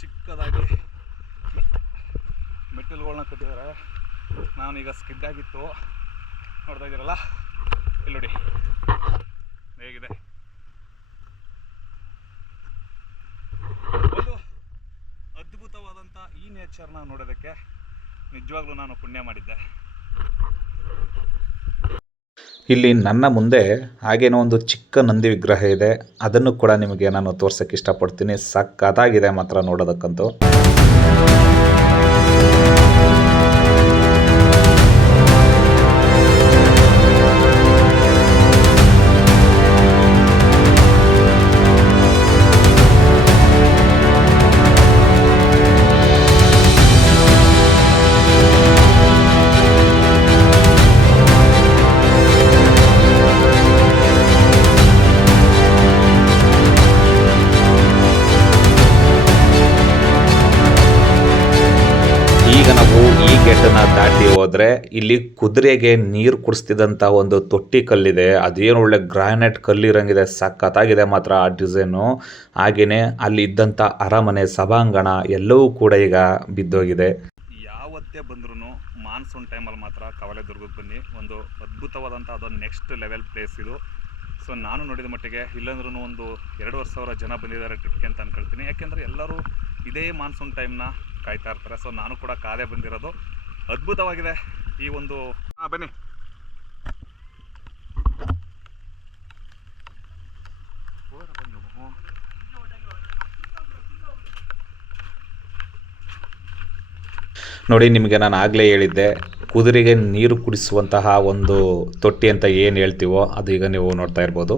ಚಿಕ್ಕದಾಗಿ ಮೆಟ್ಟಿಲುಗಳನ್ನ ಕಟ್ಟಿದ್ದಾರೆ. ನಾನೀಗ ಸ್ಕಿಡ್ ಆಗಿತ್ತು ನೋಡ್ತಾ ಇದ್ದೀರಲ್ಲ, ಇಲ್ಲಿ ನೋಡಿ ಹೇಗಿದೆ. ಒಂದು ಅದ್ಭುತವಾದಂಥ ಈ ನೇಚರ್ನ ನೋಡೋದಕ್ಕೆ ನಿಜವಾಗ್ಲೂ ನಾನು ಪುಣ್ಯ ಮಾಡಿದ್ದೆ. ಇಲ್ಲಿ ನನ್ನ ಮುಂದೆ ಹಾಗೇನೋ ಒಂದು ಚಿಕ್ಕ ನಂದಿ ವಿಗ್ರಹ ಇದೆ, ಅದನ್ನು ಕೂಡ ನಿಮಗೆ ನಾನು ತೋರ್ಸೋಕ್ಕೆ ಇಷ್ಟಪಡ್ತೀನಿ. ಸಕ್ಕತ್ತಾಗಿದೆ ಮಾತ್ರ ನೋಡೋದಕ್ಕಂತೂ. ಈಗ ನಾವು ಈ ಗೇಟನ್ನು ದಾಟಿ ಹೋದರೆ ಇಲ್ಲಿ ಕುದುರೆಗೆ ನೀರು ಕುಡಿಸ್ತಿದ್ದಂಥ ಒಂದು ತೊಟ್ಟಿ ಕಲ್ಲಿದೆ. ಅದೇನು ಒಳ್ಳೆ ಗ್ರಾನೈಟ್ ಕಲ್ಲಿರಂಗಿದೆ, ಸಖತ್ತಾಗಿದೆ ಮಾತ್ರ ಆ ಡಿಸೈನು. ಹಾಗೆಯೇ ಅಲ್ಲಿ ಇದ್ದಂಥ ಅರಮನೆ ಸಭಾಂಗಣ ಎಲ್ಲವೂ ಕೂಡ ಈಗ ಬಿದ್ದೋಗಿದೆ. ಯಾವತ್ತೇ ಬಂದ್ರೂ ಮಾನ್ಸೂನ್ ಟೈಮಲ್ಲಿ ಮಾತ್ರ ಕವಲೆದುರ್ಗಕ್ಕೆ ಬನ್ನಿ. ಒಂದು ಅದ್ಭುತವಾದಂಥ ಅದೊಂದು ನೆಕ್ಸ್ಟ್ ಲೆವೆಲ್ ಪ್ಲೇಸ್ ಇದು. ಸೊ ನಾನು ನೋಡಿದ ಮಟ್ಟಿಗೆ ಇಲ್ಲಾಂದ್ರೂ ಒಂದು 2,500 ಜನ ಬಂದಿದ್ದಾರೆ ಟ್ರಿಪ್ಗೆ ಅಂತ ಅನ್ಕೊಳ್ತೀನಿ. ಯಾಕೆಂದರೆ ಎಲ್ಲರೂ ಇದೇ ಮಾನ್ಸೂನ್ ಟೈಮ್ನ ಕಾಯ್ತಾ ಇರ್ತಾರೆ. ಸೊ ನಾನು ಕೂಡ ಕಾದೇ ಬಂದಿರೋದು. ಅದ್ಭುತವಾಗಿದೆ ಈ ಒಂದು. ಬನ್ನಿ. ನೋಡಿ, ನಿಮಗೆ ನಾನು ಆಗಲೇ ಹೇಳಿದ್ದೆ, ಕುದುರೆಗೆ ನೀರು ಕುಡಿಸುವಂತಹ ಒಂದು ತೊಟ್ಟಿ ಅಂತ ಏನು ಹೇಳ್ತೀವೋ ಅದು ಈಗ ನೀವು ನೋಡ್ತಾ ಇರ್ಬೋದು.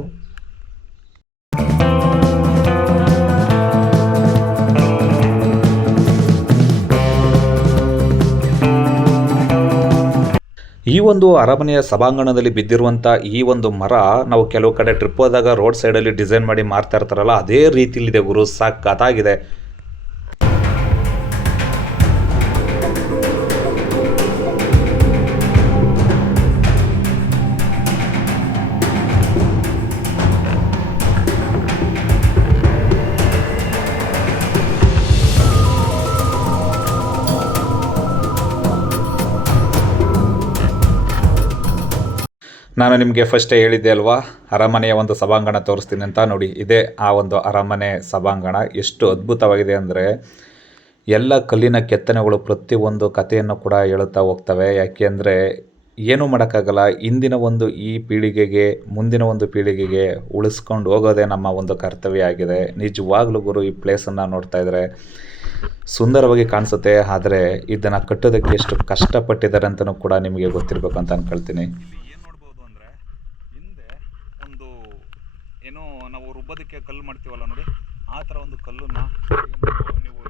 ಈ ಒಂದು ಅರಮನೆಯ ಸಭಾಂಗಣದಲ್ಲಿ ಬಿದ್ದಿರುವಂಥ ಈ ಒಂದು ಮರ ನಾವು ಕೆಲವು ಕಡೆ ಟ್ರಿಪ್ ಹೋದಾಗ ರೋಡ್ ಸೈಡಲ್ಲಿ ಡಿಸೈನ್ ಮಾಡಿ ಮಾರ್ತಾ ಇರ್ತಾರಲ್ಲ, ಅದೇ ರೀತಿಲಿದೆ ಗುರು. ಸಖತ್ತಾಗಿದೆ. ನಾನು ನಿಮಗೆ ಫಸ್ಟೇ ಹೇಳಿದ್ದೆ ಅಲ್ವಾ, ಅರಮನೆಯ ಒಂದು ಸಭಾಂಗಣ ತೋರಿಸ್ತೀನಿ ಅಂತ. ನೋಡಿ, ಇದೇ ಆ ಒಂದು ಅರಮನೆ ಸಭಾಂಗಣ. ಎಷ್ಟು ಅದ್ಭುತವಾಗಿದೆ ಅಂದರೆ ಎಲ್ಲ ಕಲ್ಲಿನ ಕೆತ್ತನೆಗಳು ಪ್ರತಿಯೊಂದು ಕಥೆಯನ್ನು ಕೂಡ ಹೇಳುತ್ತಾ ಹೋಗ್ತವೆ. ಯಾಕೆಂದರೆ ಏನೂ ಮಾಡೋಕ್ಕಾಗಲ್ಲ. ಇಂದಿನ ಒಂದು ಈ ಪೀಳಿಗೆಗೆ, ಮುಂದಿನ ಒಂದು ಪೀಳಿಗೆಗೆ ಉಳಿಸ್ಕೊಂಡು ಹೋಗೋದೇ ನಮ್ಮ ಒಂದು ಕರ್ತವ್ಯ ಆಗಿದೆ. ನಿಜವಾಗ್ಲೂ ಗುರು, ಈ ಪ್ಲೇಸನ್ನು ನೋಡ್ತಾ ಇದ್ದರೆ ಸುಂದರವಾಗಿ ಕಾಣಿಸುತ್ತೆ. ಆದರೆ ಇದನ್ನು ಕಟ್ಟೋದಕ್ಕೆ ಎಷ್ಟು ಕಷ್ಟಪಟ್ಟಿದ್ದಾರೆ ಅಂತಲೂ ಕೂಡ ನಿಮಗೆ ಗೊತ್ತಿರಬೇಕು ಅಂತ ಅಂದ್ಕೊಳ್ತೀನಿ. ಏನೋ ನಾವು ರುಬ್ಬೋದಕ್ಕೆ ಕಲ್ಲು ಮಾಡ್ತೀವಲ್ಲ ನೋಡಿ, ಆ ಥರ ಒಂದು ಕಲ್ಲನ್ನ ನೀವು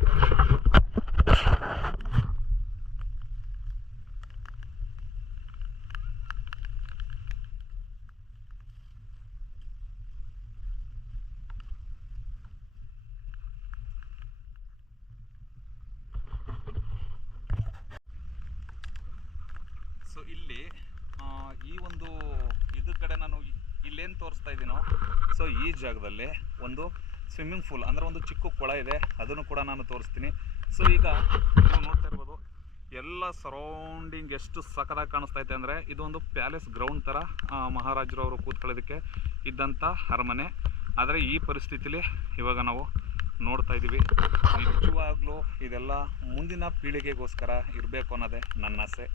ಸೊ ಇಲ್ಲಿ ಈ ಒಂದು ಇದ್ರ ಕಡೆ ನಾನು ಇಲ್ಲೇನು ತೋರಿಸ್ತಾ ಇದ್ದೀನೋ, ಸೊ ಈ ಜಾಗದಲ್ಲಿ ಒಂದು ಸ್ವಿಮ್ಮಿಂಗ್ ಪೂಲ್ ಅಂದರೆ ಒಂದು ಚಿಕ್ಕ ಕೊಳ ಇದೆ, ಅದನ್ನು ಕೂಡ ನಾನು ತೋರಿಸ್ತೀನಿ. ಸೊ ಈಗ ನೀವು ನೋಡ್ತಾ ಇರ್ಬೋದು ಎಲ್ಲ ಸರೌಂಡಿಂಗ್ ಎಷ್ಟು ಸಖತ್ತಾಗಿ ಕಾಣಿಸ್ತೈತೆ ಅಂದರೆ ಇದು ಒಂದು ಪ್ಯಾಲೇಸ್ ಗ್ರೌಂಡ್ ಥರ ಮಹಾರಾಜರವರು ಕೂತ್ಕೊಳ್ಳೋದಕ್ಕೆ ಇದ್ದಂಥ ಅರಮನೆ. ಆದರೆ ಈ ಪರಿಸ್ಥಿತಿಲಿ ಇವಾಗ ನಾವು ನೋಡ್ತಾ ಇದ್ದೀವಿ. ನಿಜವಾಗ್ಲೂ ಇದೆಲ್ಲ ಮುಂದಿನ ಪೀಳಿಗೆಗೋಸ್ಕರ ಇರಬೇಕು ಅನ್ನೋದೇ ನನ್ನ ಆಸೆ.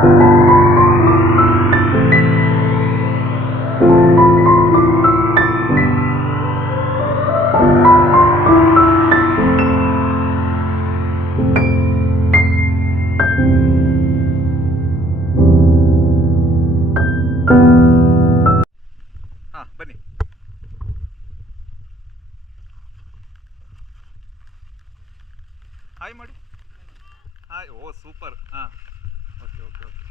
ಹಾಂ ಬನ್ನಿ. ಹಾಯ್ ಮಾಡಿ. ಹಾಯ್. ಓ ಸೂಪರ್. ಹಾಂ ಓಕೆ ಓಕೆ ಓಕೆ.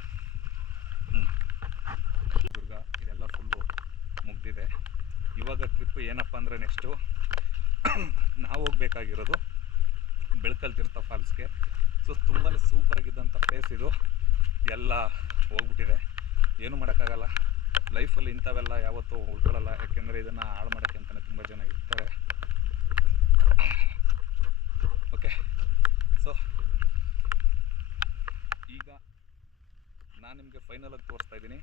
ದುರ್ಗ ಇದೆಲ್ಲ ಫುಲ್ಲು ಮುಗ್ದಿದೆ. ಇವಾಗ ಟ್ರಿಪ್ ಏನಪ್ಪ ಅಂದರೆ ನೆಕ್ಸ್ಟು ನಾವು ಹೋಗ್ಬೇಕಾಗಿರೋದು ಬೆಳ್ಕಲ್ ತೀರ್ಥ ಫಾಲ್ಸ್ಗೆ. ಸೊ ತುಂಬಾ ಸೂಪರಾಗಿದ್ದಂಥ ಪ್ಲೇಸ್ ಇದು. ಎಲ್ಲ ಹೋಗ್ಬಿಟ್ಟಿದೆ, ಏನು ಮಾಡೋಕ್ಕಾಗಲ್ಲ. ಲೈಫಲ್ಲಿ ಇಂಥವೆಲ್ಲ ಯಾವತ್ತೂ ಉಳ್ಕೊಳ್ಳಲ್ಲ, ಯಾಕೆಂದರೆ ಇದನ್ನು ಹಾಳು ಮಾಡೋಕ್ಕೆ ಅಂತಲೇ ತುಂಬ ಜನ ಇರ್ತಾರೆ. ಓಕೆ, ಸೊ ಈಗ ನಾನು ನಿಮಗೆ ಫೈನಲಾಗಿ ತೋರಿಸ್ತಾ ಇದ್ದೀನಿ.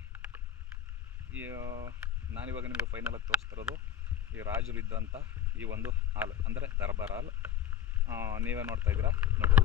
ನಾನಿವಾಗ ನಿಮಗೆ ಫೈನಲಾಗಿ ತೋರಿಸ್ತಿರೋದು ಈ ರಾಜರು ಇದ್ದಂಥ ಈ ಒಂದು ಹಾಲ್, ಅಂದರೆ ದರ್ಬಾರ್ ಹಾಲ್. ನೀವೇ ನೋಡ್ತಾ ಇದ್ದೀರಾ ನೋಡಿ.